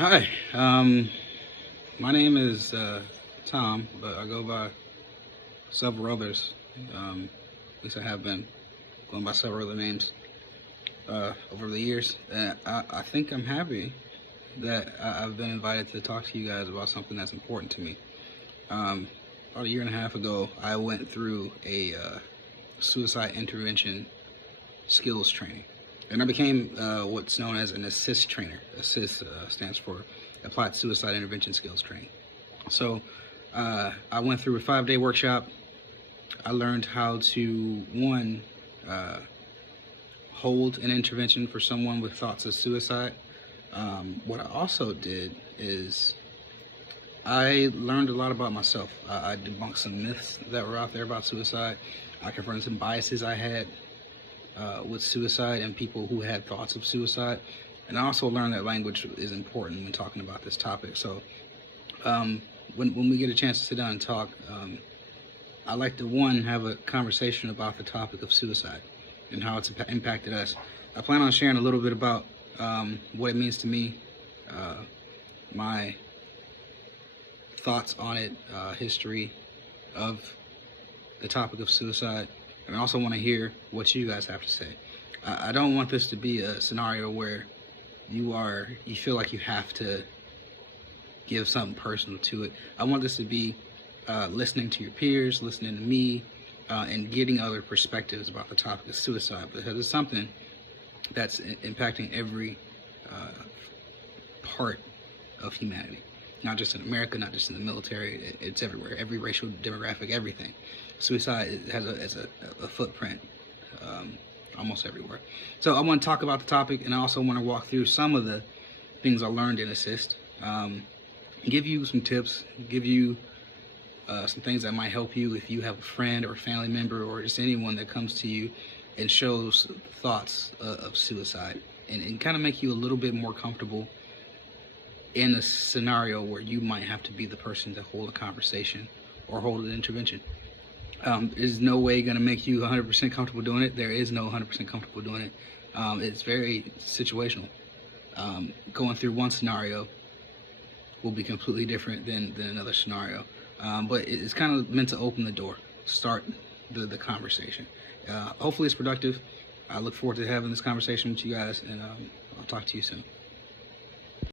Hi, my name is Tom, but I go by several others. At least I have been going by several other names over the years. And I think I'm happy that I've been invited to talk to you guys about something that's important to me. About a year and a half ago, I went through a suicide intervention skills training. And I became what's known as an ASSIST trainer. ASSIST stands for Applied Suicide Intervention Skills Training. So I went through a 5-day workshop. I learned how to, one, hold an intervention for someone with thoughts of suicide. What I also did is I learned a lot about myself. I debunked some myths that were out there about suicide. I confronted some biases I had with suicide and people who had thoughts of suicide. And I also learned that language is important when talking about this topic. So when we get a chance to sit down and talk, I like to, one, have a conversation about the topic of suicide and how it's impacted us. I plan on sharing a little bit about what it means to me, my thoughts on it, history of the topic of suicide. And I also want to hear what you guys have to say. I don't want this to be a scenario where you feel like you have to give something personal to it. I want this to be listening to your peers, listening to me, and getting other perspectives about the topic of suicide, because it's something that's impacting every part of humanity. Not just in America, not just in the military, it's everywhere. Every racial demographic, everything. Suicide has a footprint almost everywhere. So I want to talk about the topic, and I also want to walk through some of the things I learned in ASSIST. Give you some tips, give you some things that might help you if you have a friend or a family member or just anyone that comes to you and shows thoughts of suicide, and kind of make you a little bit more comfortable in a scenario where you might have to be the person to hold a conversation or hold an intervention. There's no way going to make you 100% comfortable doing it. There is no 100% comfortable doing it. It's very situational. Going through one scenario will be completely different than another scenario. But it's kind of meant to open the door, start the conversation. Hopefully it's productive. I look forward to having this conversation with you guys, and I'll talk to you soon.